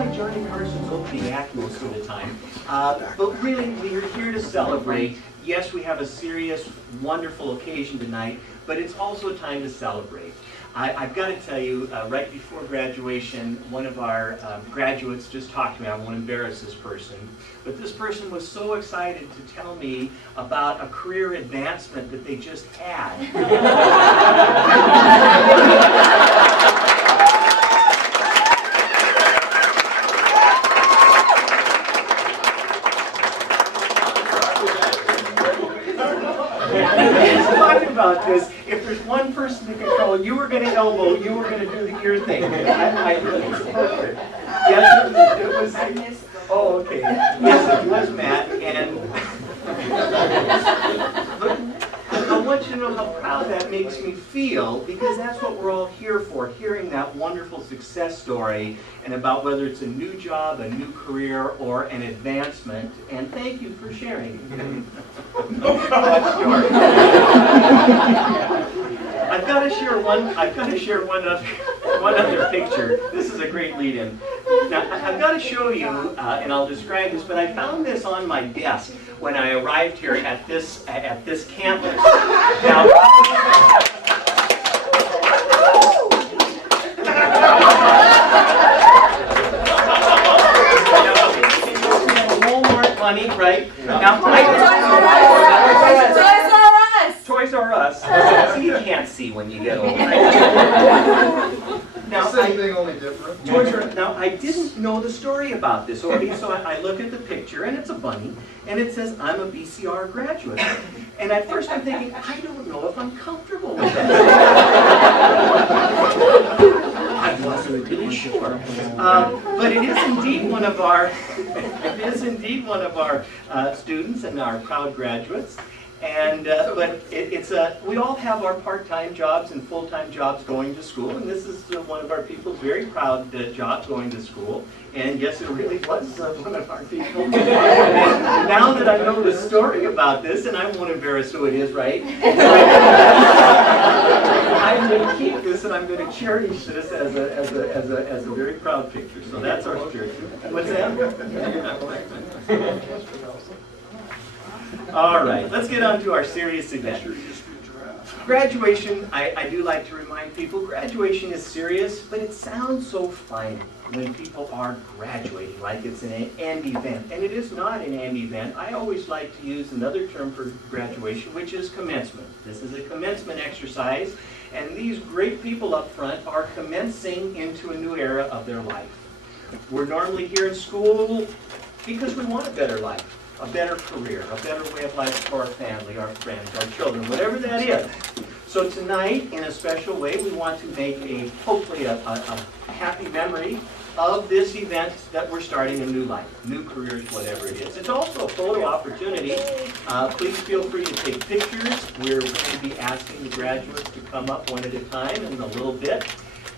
by Johnny Carson's opening act most of the time. But really, we're here to celebrate. Yes, we have a serious, wonderful occasion tonight, but it's also time to celebrate. I've got to tell you, right before graduation, one of our graduates just talked to me. I won't embarrass this person, but this person was so excited to tell me about a career advancement that they just had. Talking about this, if there's one person to control, you were going to elbow, you were going to do the ear thing. It's perfect. Yes, it was. Oh, okay. Yes, it was Matt, and I want you to know how proud that makes me feel, because that's what we're all here for, hearing that wonderful success story, and about whether it's a new job, a new career, or an advancement. And thank you for sharing. I've got to share one other picture. This is a great lead-in. Now, I've got to show you, and I'll describe this, but I found this on my desk when I arrived here at this campus. Now, Walmart money, right? Now, Toys R Us. So you can't see when you get old. Now, same thing, only different. Now, I didn't know the story about this already, so I look at the picture, and it's a bunny, and it says, "I'm a BCR graduate." And at first I'm thinking, I don't know if I'm comfortable with that. I wasn't really sure. But it is indeed one of our, students and our proud graduates. And but we all have our part-time jobs and full-time jobs going to school, and this is one of our people's very proud jobs going to school. And yes, it really was one of our people. And now that I know the story about this, and I won't embarrass who it is, right? I'm going to keep this, and I'm going to cherish this as a very proud picture. So that's our spirit. What's that? All right, let's get on to our serious event. Graduation, I do like to remind people, graduation is serious, but it sounds so fine when people are graduating, like it's an end event. And it is not an end event. I always like to use another term for graduation, which is commencement. This is a commencement exercise, and these great people up front are commencing into a new era of their life. We're normally here in school because we want a better life, a better career, a better way of life for our family, our friends, our children, whatever that is. So tonight, in a special way, we want to make hopefully a happy memory of this event that we're starting a new life, new careers, whatever it is. It's also a photo opportunity. Please feel free to take pictures. We're going to be asking the graduates to come up one at a time in a little bit.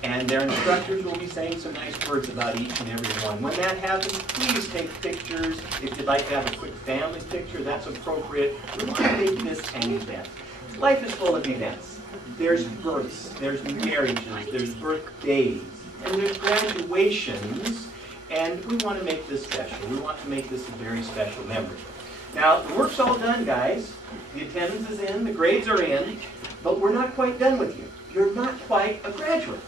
And their instructors will be saying some nice words about each and every one. When that happens, please take pictures. If you'd like to have a quick family picture, that's appropriate. We want to make this an event. Life is full of events. There's births, there's marriages, there's birthdays, and there's graduations. And we want to make this special. We want to make this a very special memory. Now, the work's all done, guys. The attendance is in, the grades are in, but we're not quite done with you. You're not quite a graduate.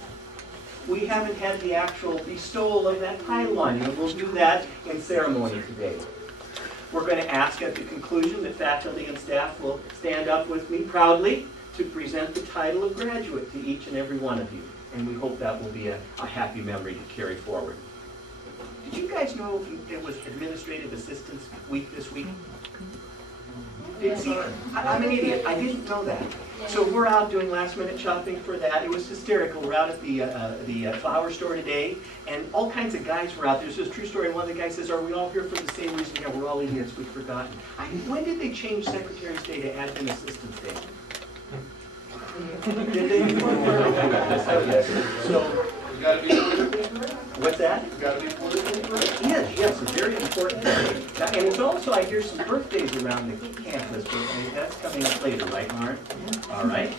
We haven't had the actual bestowal of that title on you, and we'll do that in ceremony today. We're going to ask at the conclusion that faculty and staff will stand up with me proudly to present the title of graduate to each and every one of you. And we hope that will be a happy memory to carry forward. Did you guys know it was Administrative Assistance Week this week? See, I'm an idiot. I didn't know that. So we're out doing last-minute shopping for that. It was hysterical. We're out at the flower store today, and all kinds of guys were out there. This is a true story. And one of the guys says, "Are we all here for the same reason?" "Yeah, we're all idiots. We've forgotten." When did they change Secretary's Day to Admin Assistance Day? Did they? So, You gotta be politically correct. What's that? You gotta be politically correct. Yes, it's a very important day. Now, and it's also, I hear some birthdays around the campus. That's coming up later, right, Lauren? All right.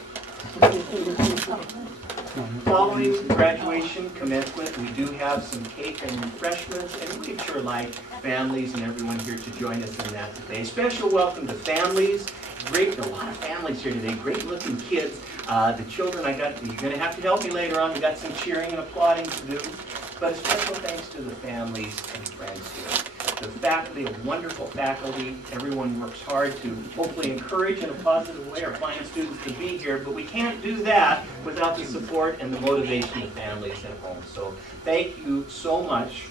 Following graduation, commencement, we do have some cake and refreshments, and we'd sure like families and everyone here to join us in that today. Special welcome to families. Great, a lot of families here today, great looking kids. The children, you're gonna have to help me later on, we got some cheering and applauding to do. But a special thanks to the families and friends here. The faculty, a wonderful faculty, everyone works hard to hopefully encourage in a positive way our fine students to be here, but we can't do that without the support and the motivation of families at home. So thank you so much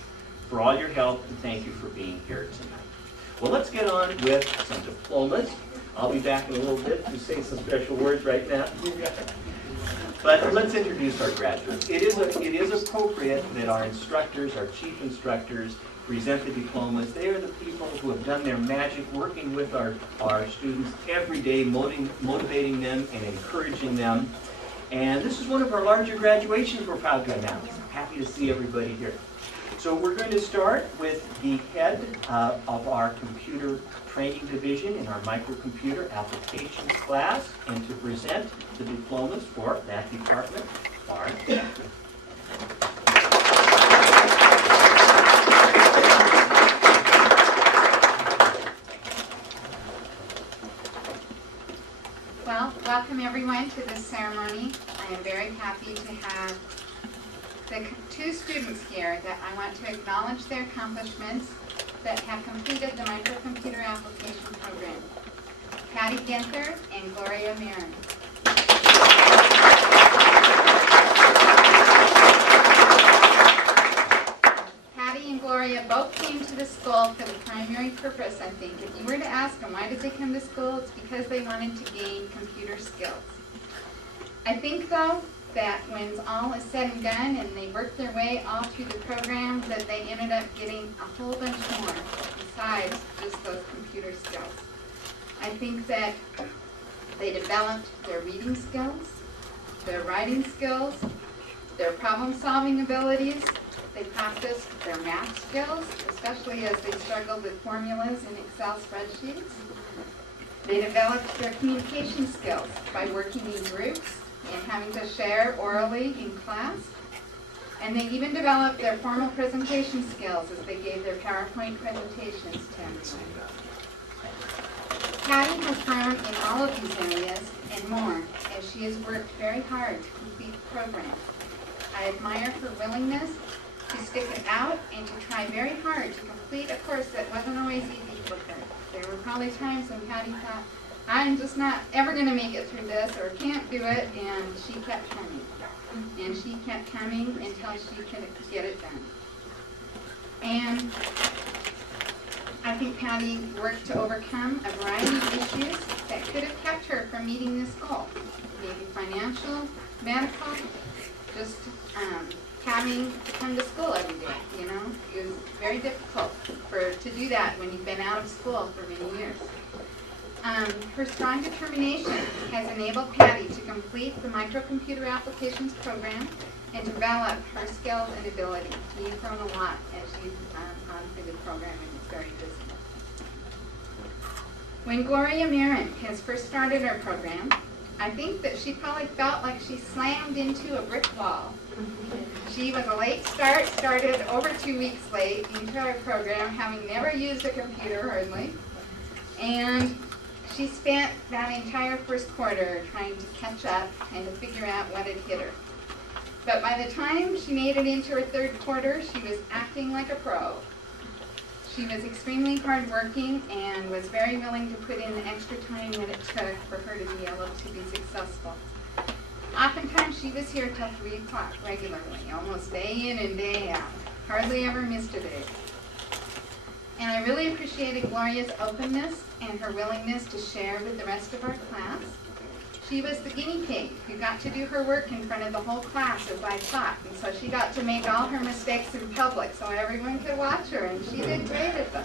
for all your help, and thank you for being here tonight. Well, let's get on with some diplomas. I'll be back in a little bit to say some special words right now. But let's introduce our graduates. It is appropriate that our instructors, our chief instructors, present the diplomas. They are the people who have done their magic working with our students every day, motivating them and encouraging them. And this is one of our larger graduations we're proud to announce. I'm happy to see everybody here. So we're going to start with the head of our computer training division in our microcomputer applications class, and to present the diplomas for that department, Mark. Well, welcome everyone to this ceremony. I am very happy to have the two students here that I want to acknowledge their accomplishments that have completed the microcomputer application program. Patty Ginther and Gloria Marin. Patty and Gloria both came to the school for the primary purpose, I think. If you were to ask them why did they come to school, it's because they wanted to gain computer skills. I think though that when all is said and done and they worked their way all through the program, that they ended up getting a whole bunch more besides just those computer skills. I think that they developed their reading skills, their writing skills, their problem-solving abilities. They practiced their math skills, especially as they struggled with formulas in Excel spreadsheets. They developed their communication skills by working in groups and having to share orally in class. And they even developed their formal presentation skills as they gave their PowerPoint presentations to everyone. Patty has grown in all of these areas and more as she has worked very hard to complete the program. I admire her willingness to stick it out and to try very hard to complete a course that wasn't always easy for her. There were probably times when Patty thought, I'm just not ever going to make it through this or can't do it, and she kept coming. And she kept coming until she could get it done. And I think Patty worked to overcome a variety of issues that could have kept her from meeting this goal. Maybe financial, medical, just having to come to school every day, you know. It was very difficult to do that when you've been out of school for many years. Her strong determination has enabled Patty to complete the microcomputer applications program and develop her skills and ability. She's grown a lot as she's gone through the program and is very busy. When Gloria Marin has first started our program, I think that she probably felt like she slammed into a brick wall. She was a late start, started over 2 weeks late into our program, having never used a computer hardly. And she spent that entire first quarter trying to catch up and to figure out what had hit her. But by the time she made it into her third quarter, she was acting like a pro. She was extremely hardworking and was very willing to put in the extra time that it took for her to be able to be successful. Oftentimes she was here till 3 o'clock regularly, almost day in and day out. Hardly ever missed a day. And I really appreciated Gloria's openness and her willingness to share with the rest of our class. She was the guinea pig who got to do her work in front of the whole class as I taught. And so she got to make all her mistakes in public so everyone could watch her, and she did great at them.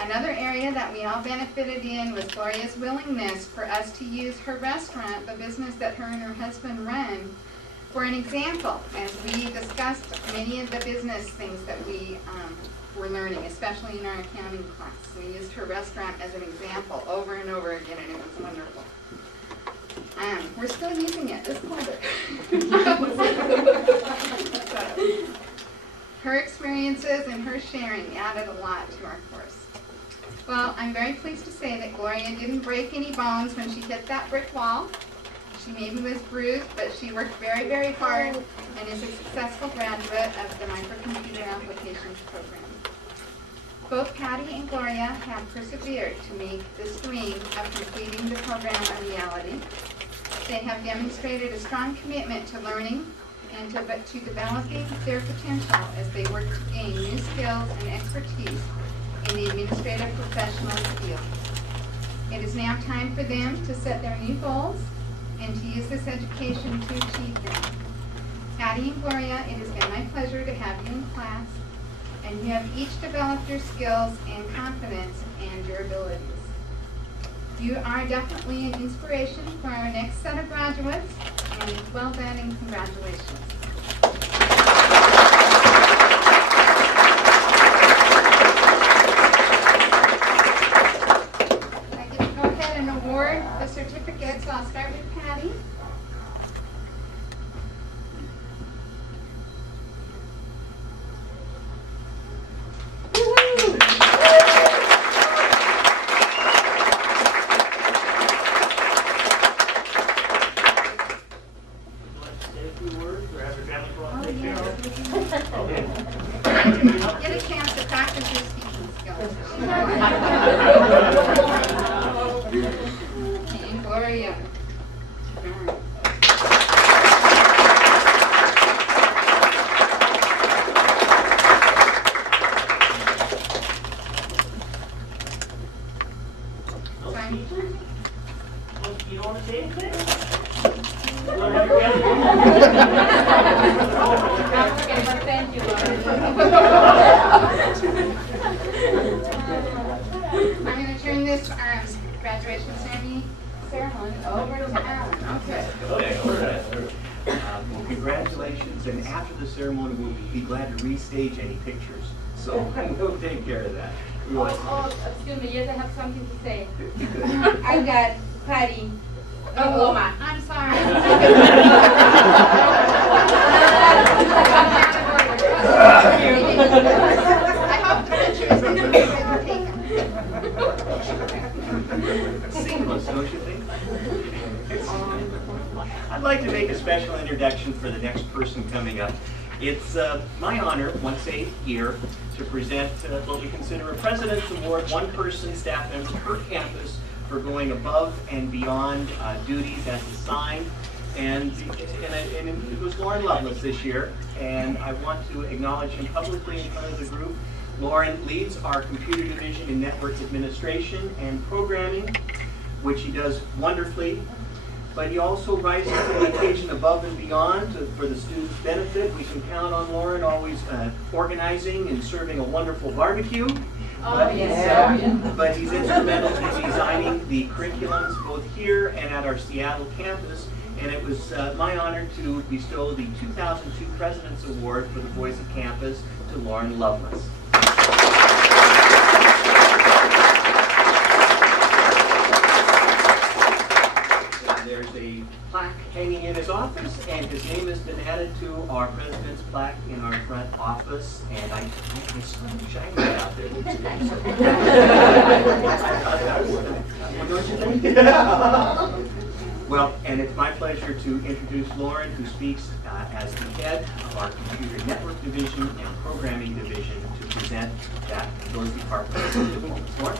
Another area that we all benefited in was Gloria's willingness for us to use her restaurant, the business that her and her husband run, for an example, as we discussed many of the business things that we were learning, especially in our accounting class. We used her restaurant as an example over and over again, and it was wonderful. We're still using it this quarter. Her experiences and her sharing added a lot to our course. Well, I'm very pleased to say that Gloria didn't break any bones when she hit that brick wall. She maybe was bruised, but she worked very, very hard and is a successful graduate of the Microcomputer Applications program. Both Patty and Gloria have persevered to make this dream of completing the program a reality. They have demonstrated a strong commitment to learning and to developing their potential as they work to gain new skills and expertise in the administrative professional field. It is now time for them to set their new goals and to use this education to achieve them. Patty and Gloria, it has been my pleasure to have you in class, and you have each developed your skills and confidence and your abilities. You are definitely an inspiration for our next set of graduates, and well done and congratulations. I get to go ahead and award the certificates. I'll start with Patty. Get a chance to practice your speaking skills. And Gloria. You don't want to say anything? Thank you, I'm going to turn this graduation ceremony over to Alan. Okay. Okay, all right. Well, congratulations, and after the ceremony, we'll be glad to restage any pictures. So we'll take care of that. Excuse me, yes, I have something to say. Good. I got Patty. Oh, Oma. I'm sorry. I hope the picture is going to be taken. Seamless, don't you think? I'd like to make a special introduction for the next person coming up. It's my honor, once a year, to present what we consider a President's Award, one person, staff member per campus, for going above and beyond duties as assigned. And it was Lauren Lovelace this year, and I want to acknowledge him publicly in front of the group. Lauren leads our computer division in network administration and programming, which he does wonderfully. But he also rises to the occasion above and beyond for the students' benefit. We can count on Lauren always organizing and serving a wonderful barbecue. But he's instrumental in designing the curriculums both here and at our Seattle campus. And it was my honor to bestow the 2002 President's Award for the Voice of Campus to Lauren Lovelace. There's a plaque hanging in his office, and his name has been added to our president's plaque in our front office. And I saw him shining out there. Don't you think? Well, and it's my pleasure to introduce Lauren, who speaks as the head of our computer network division and programming division, to present those departments. Lauren?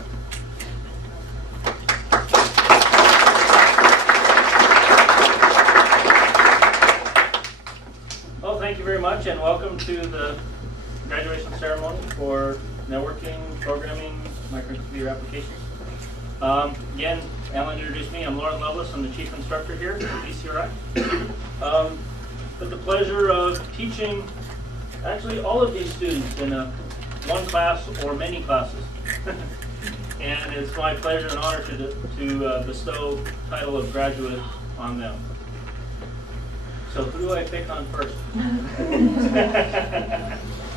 Well, thank you very much, and welcome to the graduation ceremony for networking, programming, microcomputer applications. Again, Alan introduced me. I'm Lauren Lovelace. I'm the chief instructor here at BCRI. With the pleasure of teaching actually all of these students in one class or many classes. And it's my pleasure and honor to bestow the title of graduate on them. So who do I pick on first?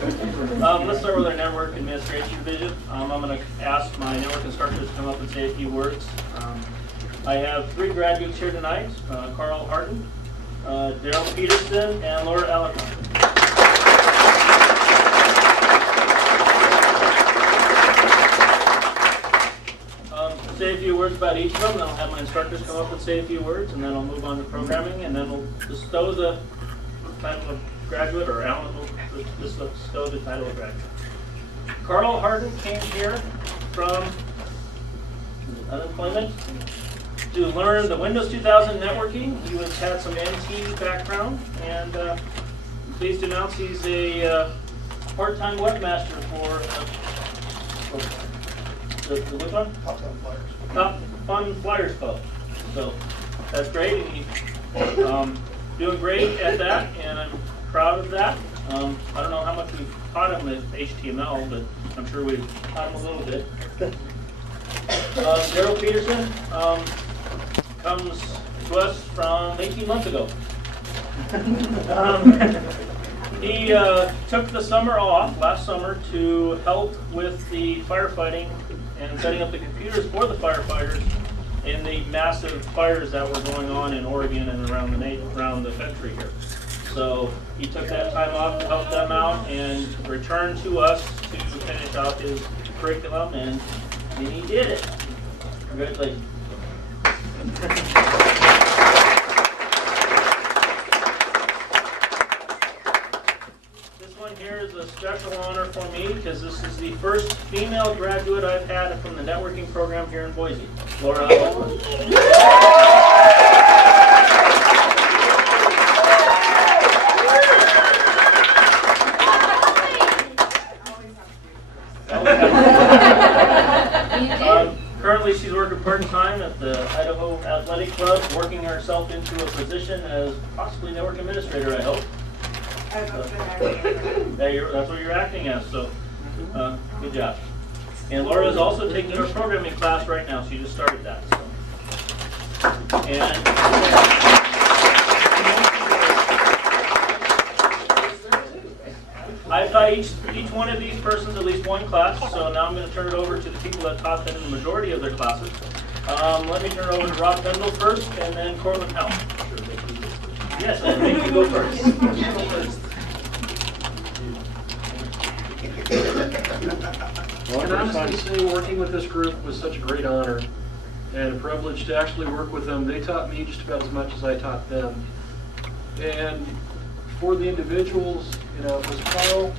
Let's start with our network administration division. I'm going to ask my network instructors to come up and say a few words. I have 3 graduates here tonight, Carl Harden, Daryl Peterson, and Laura Ellermeyer. Say a few words about each of them, then I'll have my instructors come up and say a few words, and then I'll move on to programming, and then we'll bestow the title of graduate, or Alan will bestow the title of graduate. Carl Harden came here from unemployment to learn the Windows 2000 networking. He had some NT background, and I'm pleased to announce he's a part-time webmaster for which one? Top Fun Flyers Club. So that's great, and he's doing great at that, and I'm proud of that. I don't know how much we've taught him with HTML, but I'm sure we've taught him a little bit. Daryl Peterson comes to us from 18 months ago. He took the summer off last summer to help with the firefighting and setting up the computers for the firefighters in the massive fires that were going on in Oregon and around the country here. So he took that time off to help them out and returned to us to finish out his curriculum, and he did it. Congratulations. This one here is a special honor for me because this is the first female graduate I've had from the networking program here in Boise. Laura. Currently, she's working part-time at the Idaho Athletic Club, working herself into a position as possibly network administrator, I hope. That's what you're acting as, so good job. And Laura is also taking her programming class right now. She just started that. So. And I've taught each one of these persons at least one class, so now I'm going to turn it over to the people that taught them the majority of their classes. Let me turn it over to Rob Bendel first, and then Cortland Helm. Yes, I think you go first. I can honestly say working with this group was such a great honor and a privilege to actually work with them. They taught me just about as much as I taught them. And for the individuals, you know, it was Carl.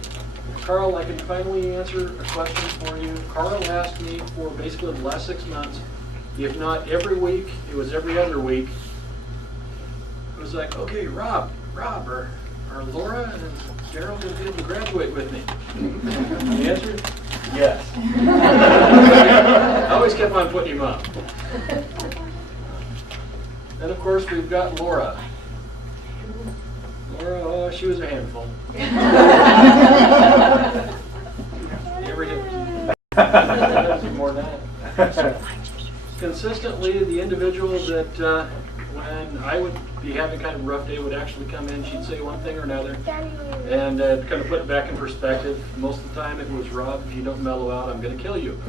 Carl, I can finally answer a question for you. Carl asked me for basically the last 6 months, if not every week, it was every other week. It was like, okay, Rob, or Laura and Daryl going to be able to graduate with me? The answer? Yes. I always kept on putting him up. And of course, we've got Laura. Laura, oh, she was a handful. Never hit more than that. Consistently, the individual that when I would be having kind of a rough day would actually come in, she'd say one thing or another, and kind of put it back in perspective. Most of the time it was, Rob, if you don't mellow out, I'm going to kill you.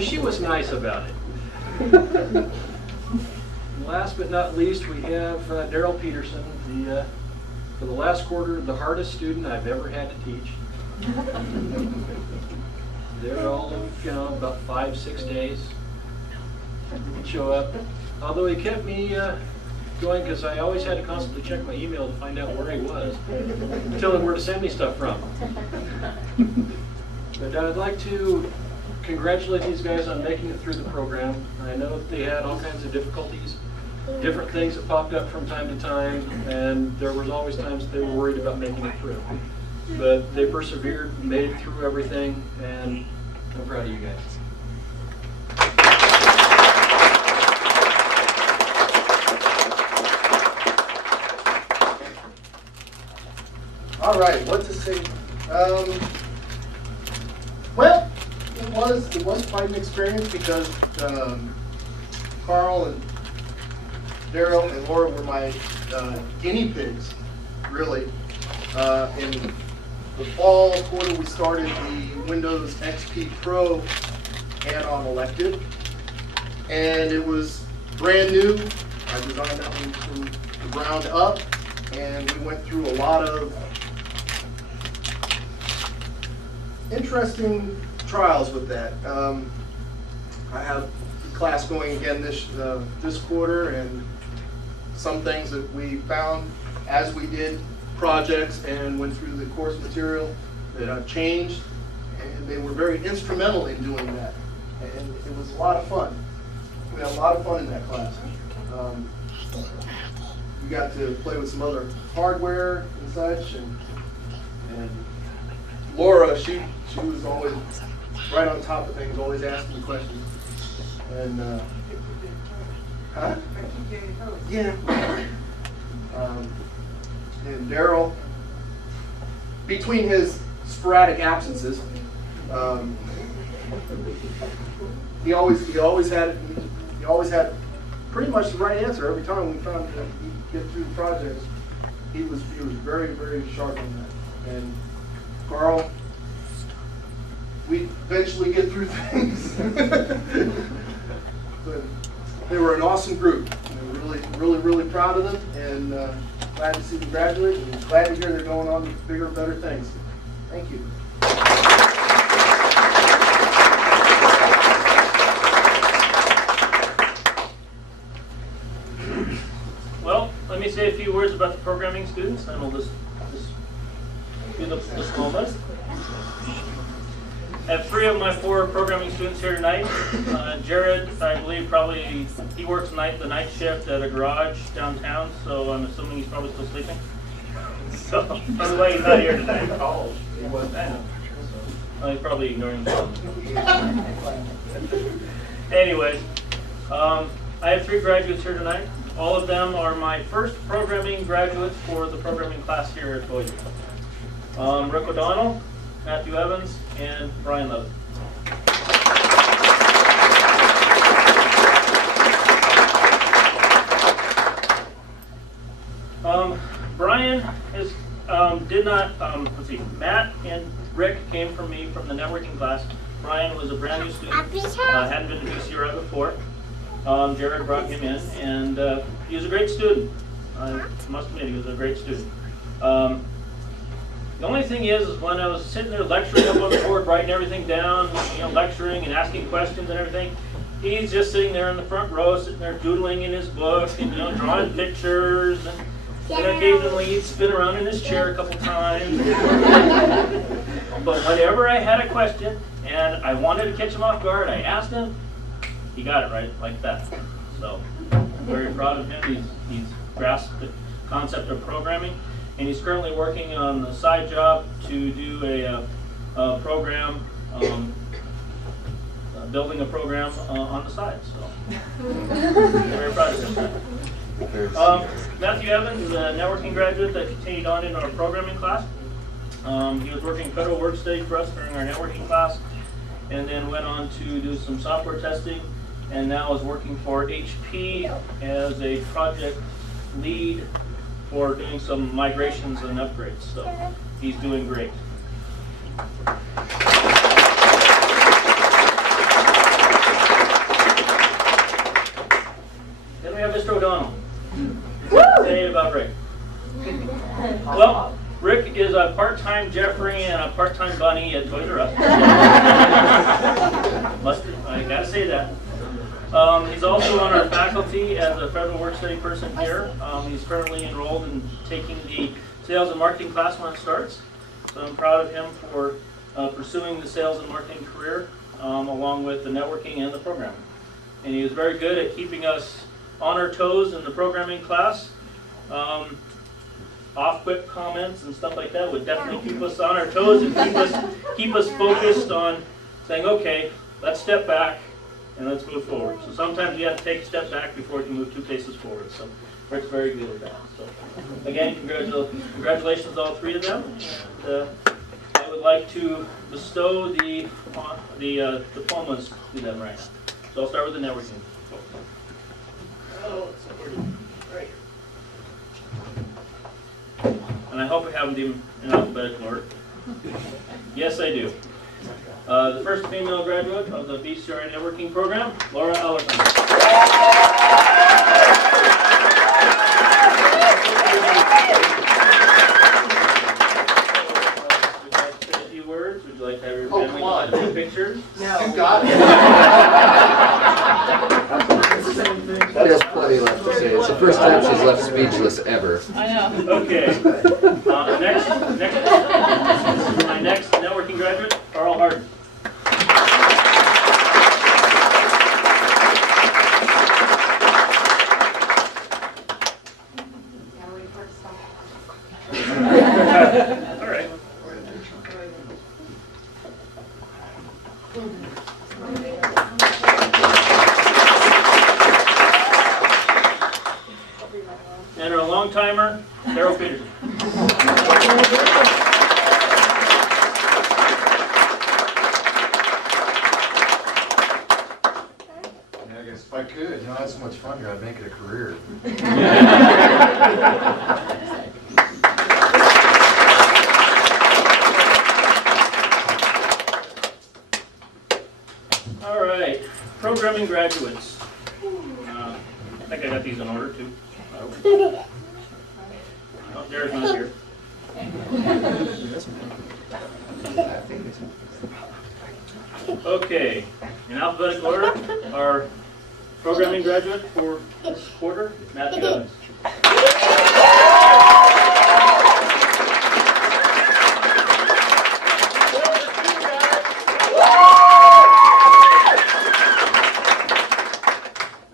She was nice about it. Last but not least, we have Daryl Peterson, for the last quarter, the hardest student I've ever had to teach. They're all of, about 5-6 days. He'd show up. Although he kept me going because I always had to constantly check my email to find out where he was. Tell him where to send me stuff from. But I'd like to congratulate these guys on making it through the program. I know that they had all kinds of difficulties, different things that popped up from time to time, and there was always times they were worried about making it through. But they persevered, made it through everything, and I'm proud of you guys. All right, what to say? Well, it was quite an experience because Carl and Daryl and Laura were my guinea pigs, really. In the fall quarter, we started the Windows XP Pro add-on elective. and it was brand new. I designed that one from the ground up, and we went through a lot of interesting trials with that. I have a class going again this quarter, and some things that we found as we did projects and went through the course material that I've changed, and they were very instrumental in doing that. And it was a lot of fun. We had a lot of fun in that class. We got to play with some other hardware and such, and Laura, she was always right on top of things, always asking questions. And huh? Yeah. And Daryl, between his sporadic absences, he always had pretty much the right answer every time we found that he'd get through the projects. He was very, very sharp on that. And Carl, we eventually get through things. But they were an awesome group. We were really, really proud of them, and glad to see them graduate, and glad to hear they're going on to bigger and better things. Thank you. Well, let me say a few words about the programming students, then we'll just do the small list. I have 3 of my 4 programming students here tonight. Jared, I believe he works the night shift at a garage downtown, so I'm assuming he's probably still sleeping. So, by the way, he's not here tonight. Oh, he was. I know. Well, he's probably ignoring the phone. Anyways, I have 3 graduates here tonight. All of them are my first programming graduates for the programming class here at Boise. Rick O'Donnell, Matthew Evans, and Brian Levitt. Brian did not, let's see, Matt and Rick came from me from the networking class. Brian was a brand new student, hadn't been to BCRI before. Jared brought him in, and he was a great student. I must admit, he was a great student. The only thing is when I was sitting there lecturing up on the board, writing everything down, lecturing and asking questions and everything, he's just sitting there in the front row, sitting there doodling in his book and drawing pictures, and occasionally he'd spin around in his chair a couple times. But whenever I had a question and I wanted to catch him off guard, I asked him. He got it right, like that. So I'm very proud of him. He's grasped the concept of programming. And he's currently working on a side job to do a program, building a program on the side. So, very proud of him. Matthew Evans is a networking graduate that continued on in our programming class. He was working federal work study for us during our networking class, and then went on to do some software testing, and now is working for HP as a project lead for doing some migrations and upgrades. So he's doing great. Then we have Mr. O'Donnell. Say about Rick. Well, Rick is a part-time Jeffrey and a part-time Bunny at Toys R Us. I gotta say that. He's also on our faculty as a federal work study person here. He's currently enrolled in taking the sales and marketing class when it starts. So I'm proud of him for pursuing the sales and marketing career along with the networking and the programming. And he was very good at keeping us on our toes in the programming class. Off-whip comments and stuff like that would definitely keep us on our toes and keep us focused on saying, okay, let's step back and let's move forward. So sometimes you have to take a step back before you can move 2 paces forward. So Rick's very good at that. So again, congratulations to all 3 of them. And, I would like to bestow the diplomas to them right now. So I'll start with the networking. Right. And I hope I have them in alphabetical order. Yes, I do. The first female graduate of the BCRI Networking Program, Laura Ellerton. Would you like to say a few words? Would you like to have your family come on. take pictures? No. You got it. There's plenty left to say. It's the first time she's left speechless ever. I know. Okay. My next networking graduate, Carl Harden. All right. And our long timer, Carol Peterson. I guess if I could, I had so much fun here, I'd make it a career. All right, programming graduates. I think I got these in order too. Oh, Jared's not here. Okay, in alphabetical order, our programming graduate for this quarter, Matthew Evans.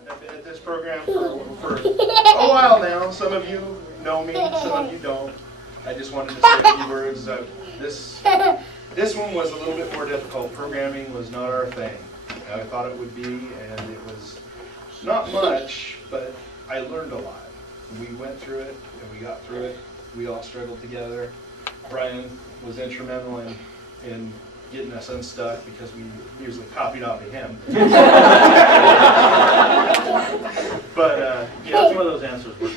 I've been at this program for a while now. Some of you know me, some of you don't. I just wanted to say a few words. This one was a little bit more difficult. Programming was not our thing. I thought it would be, and it was not much, but I learned a lot. We went through it, and we got through it. We all struggled together. Brian was instrumental in getting us unstuck because we usually copied off of him. But Yeah, some of those answers were the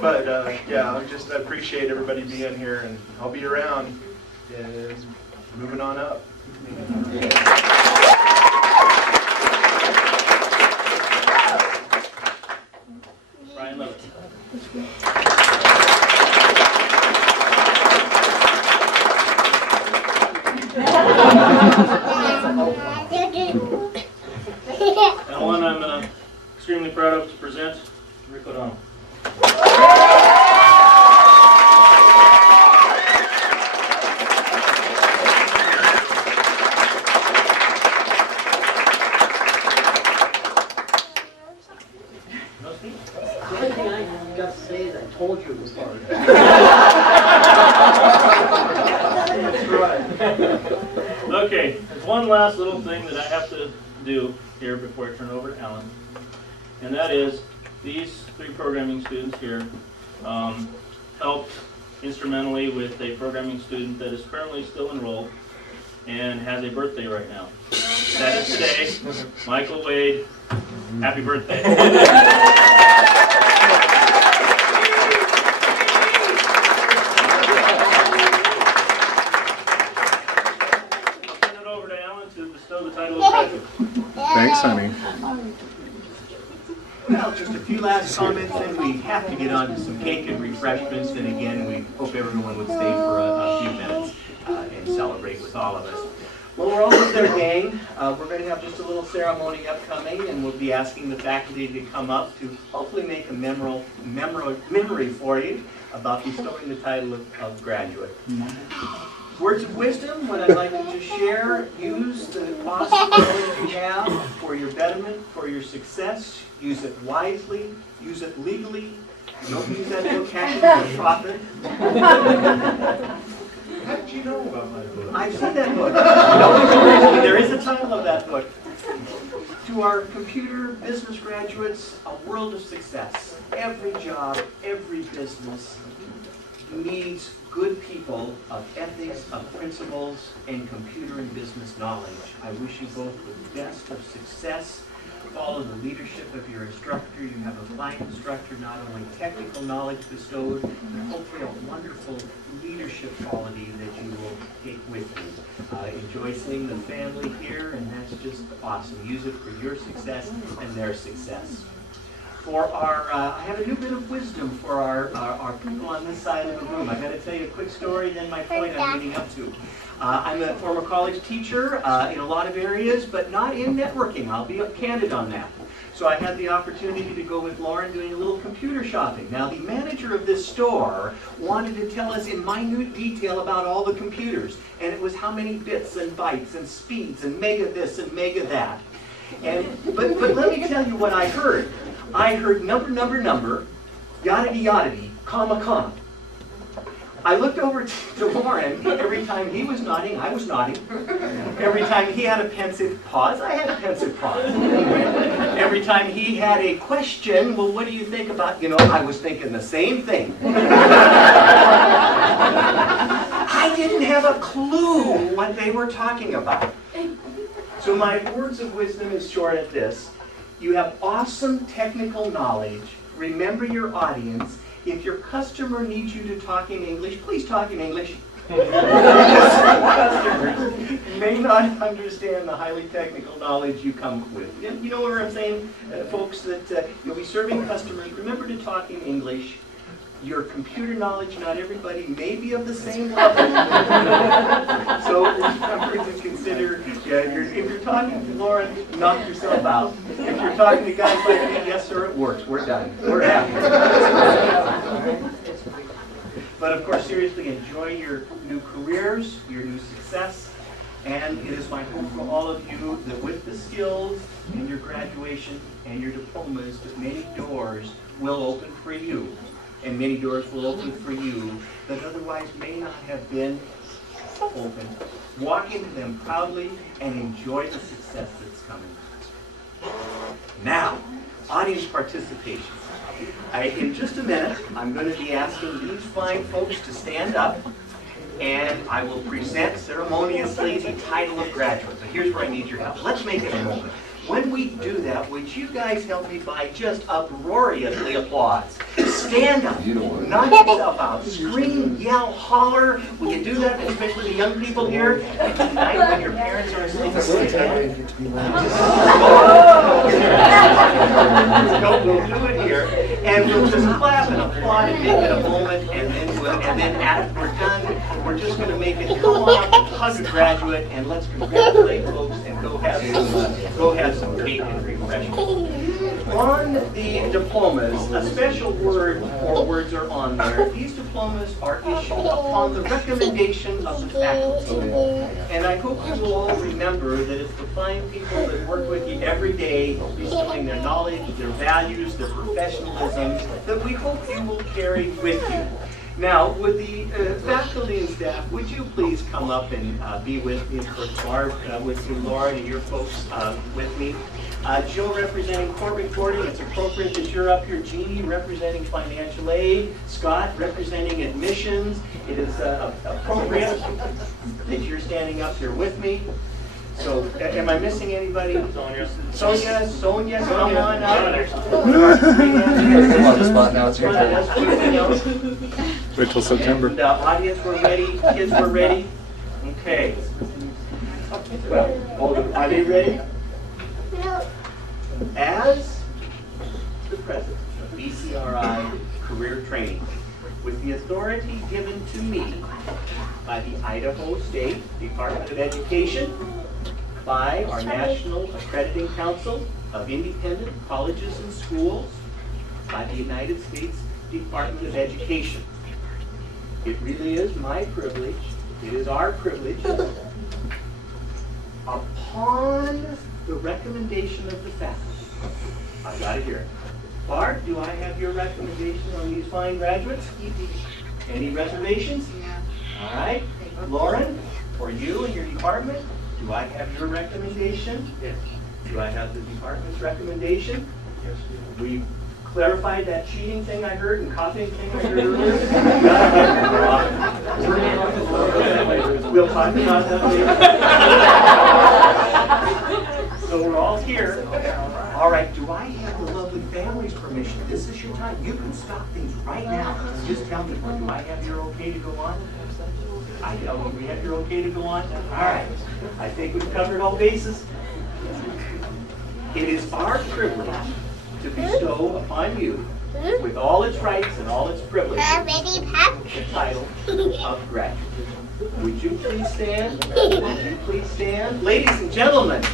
but yeah, I appreciate everybody being here, and I'll be around. Moving on up. Brian Levitt. And one I'm extremely proud of to present, Rick O'Donnell. No speech? The only thing I got to say is I told you it was hard. That's right. Okay, there's one last little thing that I have to do here before I turn it over to Alan. And that is, these three programming students here helped instrumentally with a programming student that is currently still enrolled and has a birthday right now. That is today. Michael Wade, happy birthday. I'll turn it over to Alan to bestow the title of graduate. Thanks, honey. Well, just a few last comments, and we have to get on to some cake and refreshments. And again, we hope everyone would stay for a few minutes and celebrate with all of us. Well, we're almost there, gang. We're going to have just a little ceremony upcoming, and we'll be asking the faculty to come up to hopefully make a memory for you about bestowing the title of graduate. Words of wisdom, what I'd like to just share: use the awesome knowledge you have for your betterment, for your success. Use it wisely, use it legally. Don't use that book hacking for profit. How did you know about my book? I've seen that book. No, there is a title of that book. To our computer business graduates, a world of success. Every job, every business needs good people of ethics, of principles, and computer and business knowledge. I wish you both the best of success. follow the leadership of your instructor. You have a fine instructor, not only technical knowledge bestowed, but hopefully a wonderful leadership quality that you will take with you. Enjoy seeing the family here, and that's just awesome. Use it for your success and their success. For our, I have a new bit of wisdom for our people on this side of the room. I've got to tell you a quick story, then my point I'm leading up to. I'm a former college teacher in a lot of areas, but not in networking. I'll be candid on that. So I had the opportunity to go with Lauren doing a little computer shopping. Now the manager of this store wanted to tell us in minute detail about all the computers. And it was how many bits and bytes and speeds and mega this and mega that. But let me tell you what I heard. I heard number, yada-dee, yada-dee, comma, comma. I looked over to Lauren. Every time he was nodding, I was nodding. Every time he had a pensive pause, I had a pensive pause. Every time he had a question, well, what do you think about, I was thinking the same thing. I didn't have a clue what they were talking about. So my words of wisdom is short at this. You have awesome technical knowledge. Remember your audience. If your customer needs you to talk in English, please talk in English. Customers may not understand the highly technical knowledge you come with. You know what I'm saying, folks, that you'll be serving customers. Remember to talk in English. Your computer knowledge, not everybody may be of the same level. So remember to consider, if you're talking to Lauren, knock yourself out. If you're talking to guys like me, yes sir, it works. We're done. We're happy. But of course, seriously, enjoy your new careers, your new success. And it is my hope for all of you that with the skills in your graduation and your diplomas, that many doors will open for you. And many doors will open for you that otherwise may not have been open. Walk into them proudly and enjoy the success that's coming. Now, audience participation. In just a minute, I'm going to be asking these fine folks to stand up, and I will present ceremoniously the title of graduate. But here's where I need your help. Let's make it a moment. When we do that, would you guys help me by just uproariously applause? Stand up, knock yourself out, scream, yell, holler. Will you do that, especially the young people here? And tonight when your parents are asleep, we'll do it here. And we'll just clap and applaud and make it a moment, and then after we're done, we're just going to make it come on, hug a graduate, and let's congratulate folks and go have some cake and refreshments. On the diplomas, a special word or words are on there. These diplomas are issued upon the recommendation of the faculty. And I hope you will all remember that it's the fine people that work with you every day, bestowing their knowledge, their values, their professionalism, that we hope you will carry with you. Now, would the faculty and staff, would you please come up and be with me, Barb, with you, Lauren, and your folks with me. Jill representing court reporting, it's appropriate that you're up here. Jeannie representing financial aid. Scott representing admissions. It is appropriate that you're standing up here with me. So, am I missing anybody? Sonia, come on up. Now it's your turn. Wait till September. And, audience, we're ready. Kids, we're ready. Okay. Well, are they ready? As the president of BCRI Career Training, with the authority given to me by the Idaho State Department of Education, by our National Accrediting Council of Independent Colleges and Schools, by the United States Department of Education. It really is my privilege, it is our privilege, upon the recommendation of the faculty. I've got to hear it. Barb, do I have your recommendation on these fine graduates? You do. Any reservations? No. All right. Lauren, for you and your department, do I have your recommendation? Yes. Do I have the department's recommendation? Yes. We clarified that cheating thing I heard and copying thing I heard earlier. We'll talk about that later. So So we're all here. All right, do I have the lovely family's permission? This is your time. You can stop things right now. Just tell me, do I have your okay to go on? I know we have your okay to go on? All right. I think we've covered all bases. It is our privilege to bestow upon you, with all its rights and all its privileges, the title of graduate. Would you please stand? Would you please stand? Ladies and gentlemen,